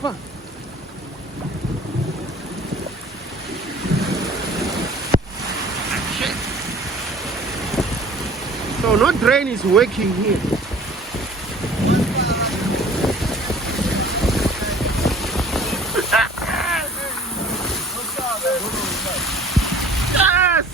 fuck? Shit. So no drain is working here. Yes!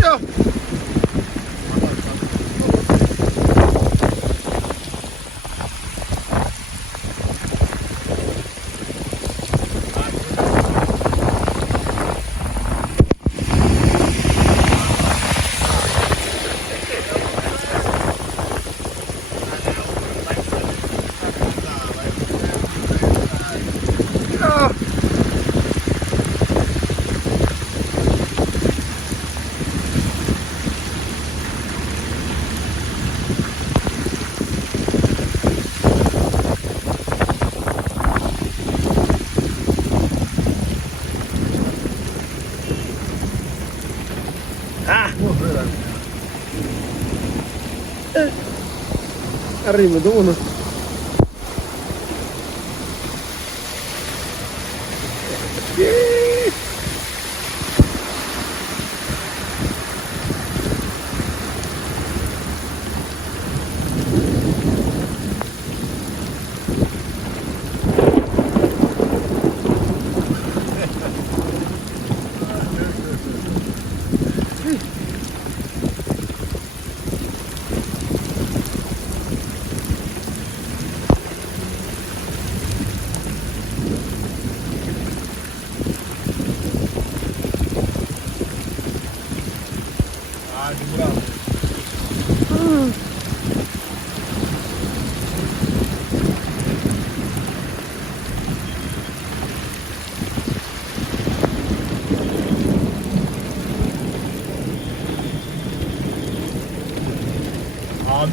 Yeah. Arriba, do uno.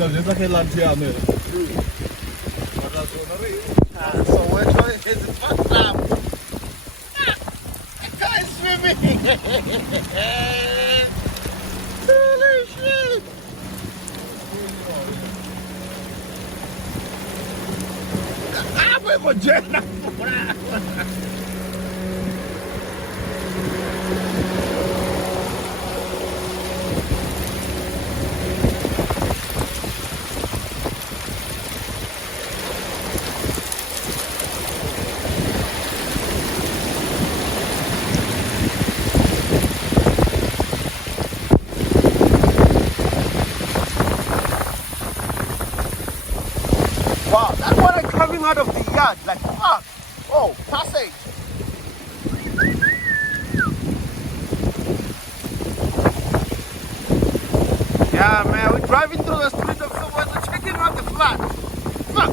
Anda che lanciamo. Soweto is fucked up. I can't swimming. Holy shit. Avevo già innamorato. Wow, that water coming out of the yard, like fuck. Oh, passage. Yeah, man, we're driving through the streets of Soweto, checking out the flat. Fuck.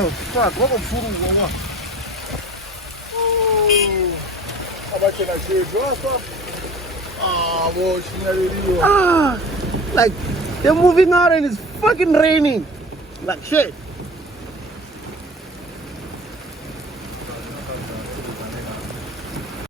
Oh fuck, what a fool, what? How about can I say drop up? Ah, like they're moving out and it's fucking raining. Like shit.